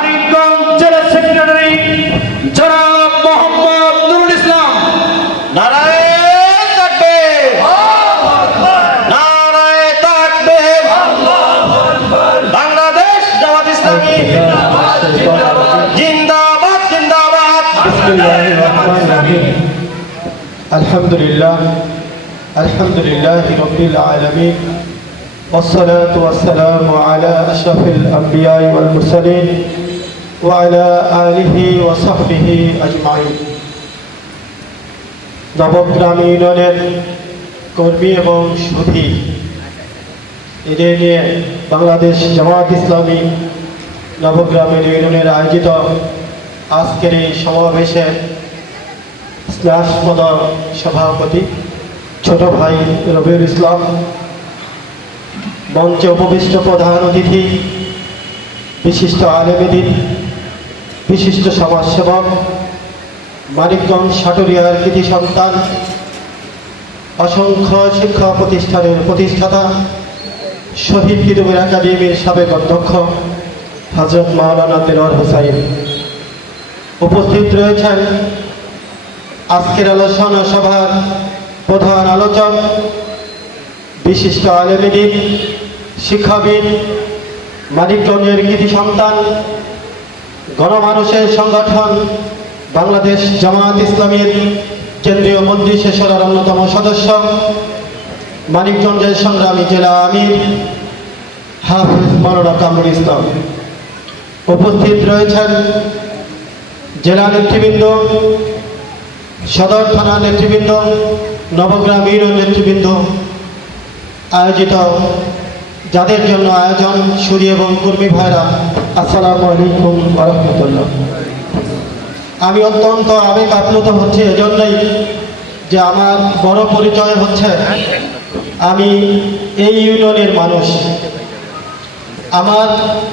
মানিকগঞ্জ জেলা সেক্রেটারি জনাব মোহাম্মদ নুরুল ইসলাম নারায় থাকবে নারায় থাকবে বাংলাদেশ জামাত ইসলামী জিন্দাবাদ জিন্দাবাদ بسم الله الرحمن الرحيم الحمد لله الحمد لله رب العالمين والصلاة والسلام على أشرف الأنبياء والمرسلين وعلى آله وصحبه أجمعين নবগ্রাম ইউনিয়নের কর্মী এবং সুধী এদের নিয়ে বাংলাদেশ জামাত ইসলামী নবগ্রামের ইউনিয়নের আয়োজিত আজকের এই সমাবেশে স্নেহাস্পদ সভাপতি ছোট ভাই রবিউল ইসলাম মঞ্চে উপবিষ্ট প্রধান অতিথি বিশিষ্ট আলেমেদিন বিশিষ্ট সমাজসেবক মানিকগঞ্জ সাটুরিয়ার কৃতি সন্তান, অসংখ্য শিক্ষা প্রতিষ্ঠানের প্রতিষ্ঠাতা, শহীদ কিদুমের একাডেমির সাবেক অধ্যক্ষ হজরত মাওলানা দেলোয়ার হোসাইন। উপস্থিত রয়েছেন আজকের আলোচনা সভার প্রধান আলোচক, বিশিষ্ট আলেমিদিন শিক্ষাবিদ, মানিকগঞ্জের কৃতি সন্তান গণমানুষের সংগঠন বাংলাদেশ জামায়াত ইসলামীর কেন্দ্রীয় মন্ত্রী শেষরার অন্যতম সদস্য, মানিকগঞ্জের সংগ্রামী জেলা আমির হাফিজ মনোরা কামরুল ইসলাম। উপস্থিত রয়েছেন জেলা নেতৃবৃন্দ, সদর থানা নেতৃবৃন্দ, নবগ্রাম ইউনিয়ন নেতৃবৃন্দ, আয়োজিত যাদের জন্য আয়োজন সুরি এবং কর্মী ভাইরা আসসালামু আলাইকুম রহমতুল্লাহ। আমি অত্যন্ত আবেগ আপ্লুত হচ্ছে এজন্যই যে আমার বড় পরিচয় হচ্ছে আমি এই ইউনিয়নের মানুষ। আমার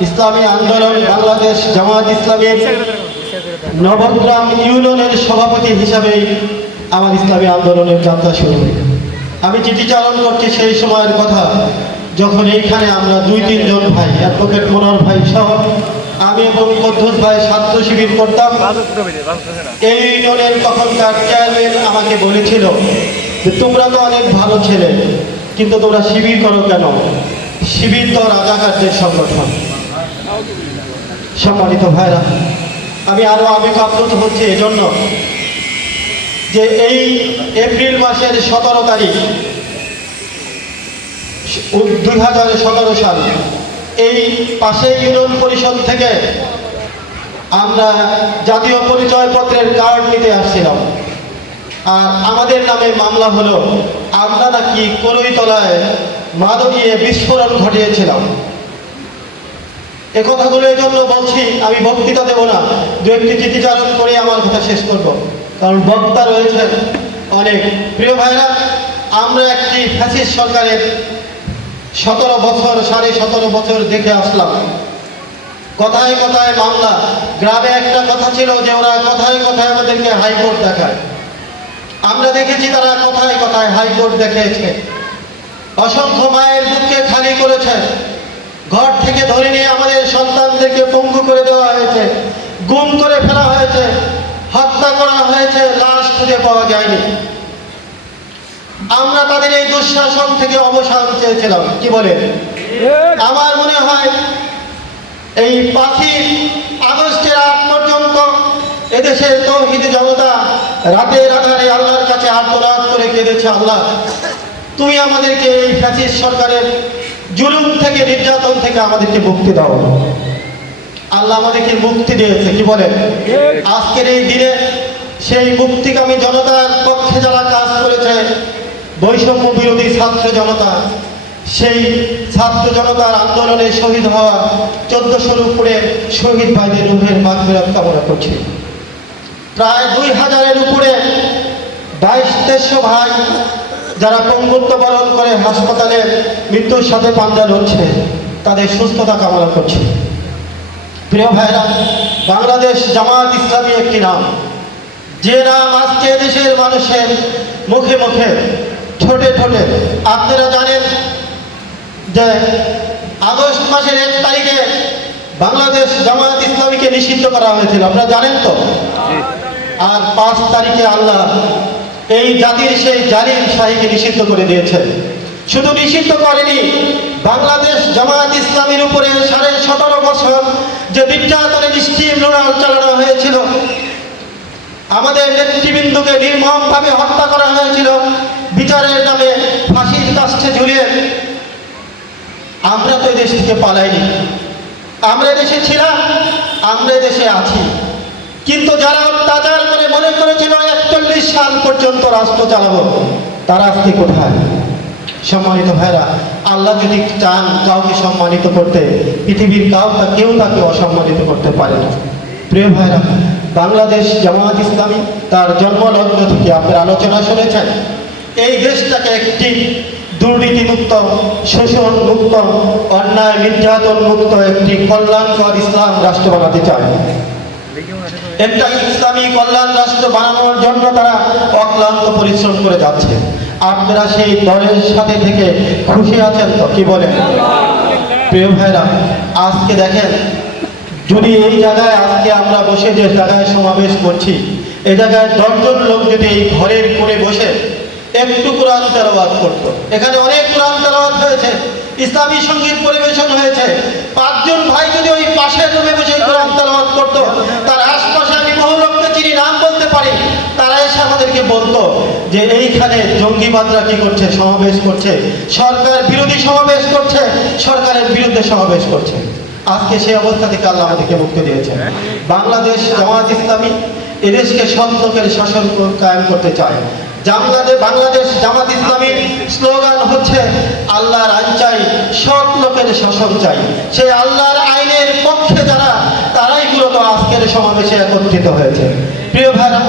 ইসলামী আন্দোলন বাংলাদেশ জামাত ইসলামের নবগ্রাম ইউনিয়নের সভাপতি হিসাবেই আমার ইসলামী আন্দোলনের যাত্রা শুরু। আমি চিঠি চালন করছি সেই সময়ের কথা। যখন এইখানে আমরা দুই তিনজন ভাই অ্যাডভোকেট মনোহর ভাই সহ, আমি এবং কদ্দুস ভাই ছাত্র শিবির করতাম। এই ইউনিয়নের তখনকার চেয়ারম্যান আমাকে বলেছিল যে, তোমরা তো অনেক ভালো ছেলে, কিন্তু তোমরা শিবির করো কেন? শিবির তো রাজাকারদের সংগঠন। সম্মানিত ভাইরা, আমি আরও আবেগ আপ্লুত হচ্ছে এজন্য যে, এই এপ্রিল মাসের সতেরো তারিখ দুই হাজার সতেরো সাল। এই পাশে ইউনিয়ন পরিষদ থেকে আমরা জাতীয় পরিচয়পত্রের কার্ড নিতে আসছিলাম। আর আমাদের নামে মামলা হলো, আমরা নাকি করইতলায় মাদকিয়ে বিস্ফোরণ ঘটিয়েছিলাম। এ কথাগুলো এই জন্য বলছি, আমি বক্তৃতা দেব না, দু একটি চিঠিচারণ করে আমার কথা শেষ করব। কারণ বক্তা রয়েছেন অনেক। প্রিয় ভাইরা আমরা একটি ফ্যাসিস্ট সরকারের সতেরো বছর, সাড়ে সতেরো বছর দেখে আসলাম। কথায় কথায় মামলা। গ্রামে একটা কথা ছিল যে ওরা কথায় কথায় আমাদেরকে হাইকোর্ট দেখায়। আমরা দেখেছি তারা কথায় কথায় হাইকোর্ট দেখিয়েছে। অসংখ্য মায়ের বুককে খালি করেছে। ঘর থেকে ধরে নিয়ে আমাদের সন্তানদেরকে পঙ্গু করে দেওয়া হয়েছে, গুম করে ফেলা হয়েছে, হত্যা করা হয়েছে, লাশ খুঁজে পাওয়া যায়নি। আমরা তাদের এই দুঃশাসন থেকে অবসান চেয়েছিলাম। কি বলে? আমার মনে হয় এই পাখি আগস্টের আগ পর্যন্ত এদেশের তৌহিদ জনতা রাতের আধারে আল্লাহর কাছে আত্মরাত করে কেঁদেছে আল্লাহ। তুমি আমাদেরকে এই ফ্যাসিস্ট সরকারের জুলুম থেকে নির্যাতন থেকে আমাদেরকে মুক্তি দাও। আল্লাহ আমাদেরকে মুক্তি দিয়েছে কি বলেন আজকের এই দিনে সেই মুক্তিকামী জনতার পক্ষে যারা কাজ করেছে বৈষম্য বিরোধী ছাত্র জনতা, সেই ছাত্র জনতার আন্দোলনে শহীদ হওয়া চোদ্দশোর উপরে শহীদ ভাইদের রুহের মাগফিরাত কামনা করছি। প্রায় দুই হাজারের উপরে বাইশ, তেইশশো ভাই যারা পঙ্গুত্ব বরণ করে হাসপাতালে মৃত্যুর সাথে পাঞ্জা লড়ছে, তাদের সুস্থতা কামনা করছি। প্রিয় ভাইরা, বাংলাদেশ জামাত ইসলামী একটি নাম। যে নাম আজকে দেশের মানুষের মুখে মুখে আপনারা জানেন যে আগস্ট মাসের এক তারিখে বাংলাদেশ জামায়াত ইসলামীকে নিষিদ্ধ করা হয়েছিল। আপনারা জানেন তো? আর পাঁচ তারিখে আল্লাহ এই জাতির সেই জালিম শাহীকে নিষিদ্ধ করে দিয়েছেন। শুধু নিষিদ্ধ করেনি, বাংলাদেশ জামায়াত ইসলামীর উপরে সাড়ে সতেরো বছর যে নির্যাতনের স্টিম লোড়াল চালানো হয়েছিল, আমাদের নেতৃবৃন্দকে নির্মমভাবে হত্যা করা হয়েছিল বিচারের নামে ফাঁসির কাছে ঝুলিয়ে আমরা তো দেশ থেকে পালাইনি। আমরা দেশে ছিলাম, আমরা দেশে আছি। কিন্তু যারা অত্যাচার করে মনে করেছিল, একচল্লিশ সাল পর্যন্ত রাষ্ট্র চালাবো, তারা আজকে কোথায়? সম্মানিত ভাইরা আল্লাহ যদি চান কাউকে সম্মানিত করতে, পৃথিবীর কাউকে, কেউ তাকে অসম্মানিত করতে পারে না। প্রিয় ভাইরা বাংলাদেশ জামায়াত ইসলামী তার জন্মলগ্ন থেকে আপনার আলোচনা শুনেছেন। এই দেশটাকে একটি দুর্নীতিমুক্ত শোষণ মুক্ত অন্যায় নির্যাতন মুক্ত একটি কল্যাণকর ইসলাম রাষ্ট্র বানাতে চায়। একটা ইসলামী কল্যাণ রাষ্ট্র বানানোর জন্য তারা অক্লান্ত পরিশ্রম করে যাচ্ছে। আপনারা সেই দলের সাথে থেকে খুশি আছেন তো? কি বলেন? প্রিয় ভাইরা, আজকে দেখেন, যদি এই জায়গায় আজকে আমরা বসে যে জায়গায় সমাবেশ করছি এই জায়গায় দশজন লোক যদি এই ঘরের করে বসে একটু কোরআন তেলাওয়াত করতো। এখানে অনেক কোরআন তেলাওয়াত হয়েছে, ইসলামী সংগীত পরিবেশন হয়েছে। পাঁচজন ভাই যদি ওই পাশের রুমে বসে কোরআন তেলাওয়াত করতো, তার আশপাশে আমি বহু লোককে চিনি, নাম বলতে পারি, তারা এসে আমাদেরকে বলতো যে এইখানে জঙ্গিবাদরা কি করছে, সমাবেশ করছে, সরকার বিরোধী সমাবেশ করছে, সরকারের বিরুদ্ধে সমাবেশ করছে। আজকে সেই অবস্থা থেকে আল্লাহ আমাদেরকে মুক্তি দিয়েছে। বাংলাদেশ জামাত ইসলামী এদেশকে সৎ লোকের শাসন কায়েম করতে চায়। বাংলাদেশ জামাত ইসলামীর স্লোগান হচ্ছে, আল্লাহর আইন চাই, সৎ লোকের শাসন চাই। সেই আল্লাহর আইনের পক্ষে যারা, তারাই মূলত আজকের সমাবেশে একত্রিত হয়েছে। প্রিয় ভাইরা,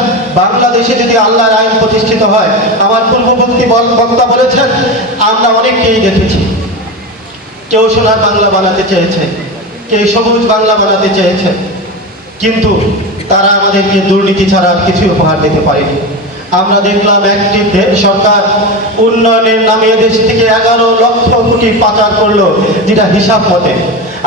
বাংলাদেশে যদি আল্লাহর আইন প্রতিষ্ঠিত হয়, আমার পূর্ববর্তী বক্তা বলেছেন, আমরা অনেককেই দেখেছি। কেউ সোনার বাংলা বানাতে চেয়েছে, কেউ সবুজ বাংলা বানাতে চেয়েছে, কিন্তু তারা আমাদেরকে দুর্নীতি ছাড়া আর কিছু উপহার দিতে পারেনি। আমরা দেখলাম একটি সরকার উন্নয়নের নামে দেশ থেকে এগারো লক্ষ কোটি পাচার করল, যেটা হিসাব মতে।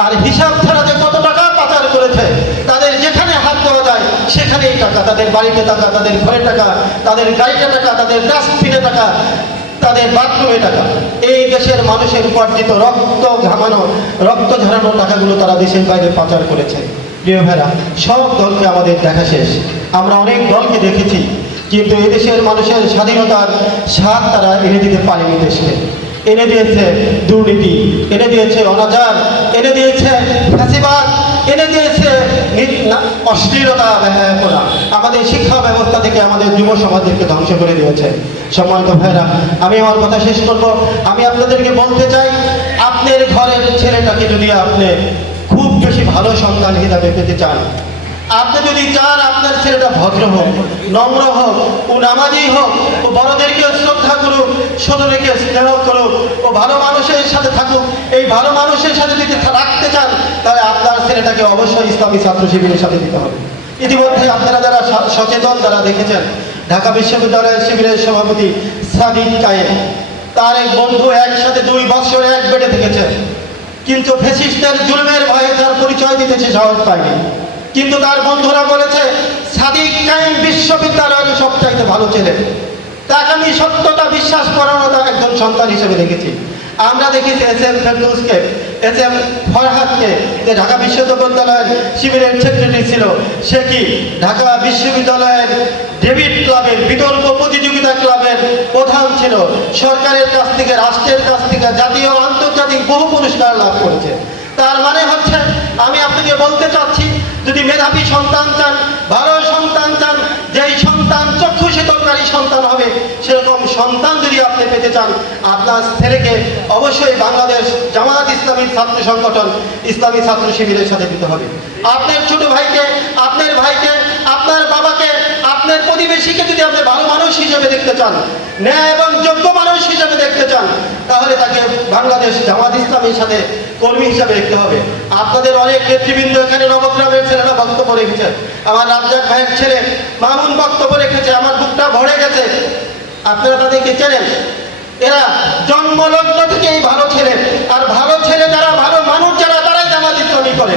আর হিসাব ছাড়া যে কত টাকা পাচার করেছে, তাদের যেখানে হাত দেওয়া যায়, সেখানেই টাকা, তাদের বাড়িতে টাকা, তাদের ঘরে টাকা, তাদের গাড়িতে টাকা, তাদের ডাস্টবিনে টাকা, তাদের বাথরুমে টাকা। এই দেশের মানুষের উপার্জিত রক্ত ঘামানো, রক্ত ঝরানো টাকাগুলো তারা দেশের বাইরে পাচার করেছে। প্রিয় ভাইরা, সব দলকে আমাদের দেখা শেষ। আমরা অনেক দলকে দেখেছি। কিন্তু এদেশের মানুষের স্বাধীনতার স্বাদ তারা এনে দিতে পারেনি দেশকে এনে দিয়েছে দুর্নীতি, এনে দিয়েছে অনাচার, এনে দিয়েছে ফ্যাসিবাদ, এনে দিয়েছে অশ্লীলতা ব্যবহার করা। আমাদের শিক্ষা ব্যবস্থা থেকে আমাদের যুব সমাজদেরকে ধ্বংস করে দিয়েছে। সম্মানিত ভাইরা আমি আমার কথা শেষ করব। আমি আপনাদেরকে বলতে চাই, আপনার ঘরের ছেলেটাকে যদি আপনি খুব বেশি ভালো সন্তান হিসাবে পেতে চান আপনি যদি চান আপনার ছেলেটা ভদ্র হোক, নম্র হোক, ও নামাজি হোক, ও বড়দেরকে শ্রদ্ধা করুক ছোটদেরকে স্নেহ করুক, ও ভালো মানুষের সাথে থাকুক, এই ভালো মানুষের সাথে যদি রাখতে চান, তাহলে আপনার ছেলেটাকে অবশ্যই ইসলামী ছাত্র শিবিরের সাথে দিতে হবে। ইতিমধ্যে আপনারা যারা সচেতন, তারা দেখেছেন, ঢাকা বিশ্ববিদ্যালয়ের শিবিরের সভাপতি সাদিক কায়েম, তার এক বন্ধু একসাথে দুই বছর এক বেডে থেকেছে, কিন্তু ফেসিস্টের জুলমের ভয়ে তার পরিচয় দিতে সে সাহস পায়নি। কিন্তু তার বন্ধুরা বলেছে, সাদিক কাইম বিশ্ববিদ্যালয়ের সবচাইতে ভালো ছেলে। তাকে আমি সত্যটা বিশ্বাস করানো তার একজন সন্তান হিসেবে দেখেছি। আমরা দেখেছি এস এম ফেরদৌসকে, এস এম ফরহাদকে, যে ঢাকা বিশ্ববিদ্যালয়ের শিবিরের সেক্রেটারি ছিল, সে কি ঢাকা বিশ্ববিদ্যালয়ের ডেভিড ক্লাবের বিতর্ক প্রতিযোগিতা ক্লাবের প্রধান ছিল? সরকারের কাছ থেকে, রাষ্ট্রের কাছ থেকে জাতীয় আন্তর্জাতিক বহু পুরস্কার লাভ করেছে। তার মানে হচ্ছে, আমি আপনাকে বলতে চাচ্ছি, যদি মেধাবী সন্তান চান, ভালো সন্তান চান, যেই সন্তান চক্ষু শীতলকারী সন্তান হবে, সেরকম সন্তান যদি আপনি পেতে চান, আপনার ছেলেকে অবশ্যই বাংলাদেশ জামায়াত ইসলামী ছাত্র সংগঠন, ইসলামী ছাত্র শিবিরের সাথে দিতে হবে। আপনার ছোট ভাইকে, আপনার ভাইকে, আপনার বাবাকে আপনার প্রতিবেশীকে যদি আপনি ভালো মানুষ হিসেবে দেখতে চান, ন্যায় এবং যোগ্য মানুষ হিসেবে দেখতে চান, তাহলে তাকে বাংলাদেশ জামাত ইসলামের সাথে কর্মী হিসাবে দেখতে হবে। আপনাদের অনেক নেতৃবৃন্দ এখানে নবগ্রামের ছেলেরা বক্তব্য রেখেছে, আমার রাজ্জাক ভাইয়ের ছেলে মামুন বক্তব্য রেখেছে, আমার বুকটা ভরে গেছে। আপনারা তাদেরকে চেনেন? এরা জন্মলগ্ন থেকেই ভালো ছেলে, আর ভালো ছেলে যারা, ভালো মানুষ যারা, তারাই জামাত ইসলামী করে।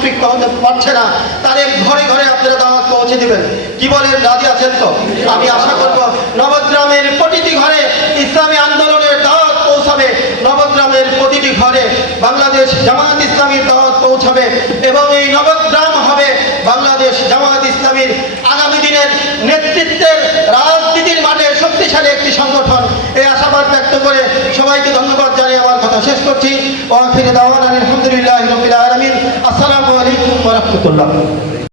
সম্পৃক্ত হতে পারছে না তাদের ঘরে ঘরে আপনারা দাওয়াত পৌঁছে দিবেন। কি বলেন, রাজি আছেন তো? আমি আশা করব নবগ্রামের প্রতিটি ঘরে ইসলামী আন্দোলনের দাওয়াত পৌঁছাবে। নবগ্রামের প্রতিটি ঘরে বাংলাদেশ জামাত ইসলামীর দাওয়াত পৌঁছাবে এবং এই নবগ্রাম হবে বাংলাদেশ জামাত ইসলামীর আগামী দিনের নেতৃত্বের রাজনীতির মাঠে শক্তিশালী একটি সংগঠন। এই আশাবাদ ব্যক্ত করে সবাইকে ধন্যবাদ জানিয়ে আমার কথা শেষ করছি। ও আখিরে দাওয়ান আলহামদুলিল্লাহ طلاق طلاق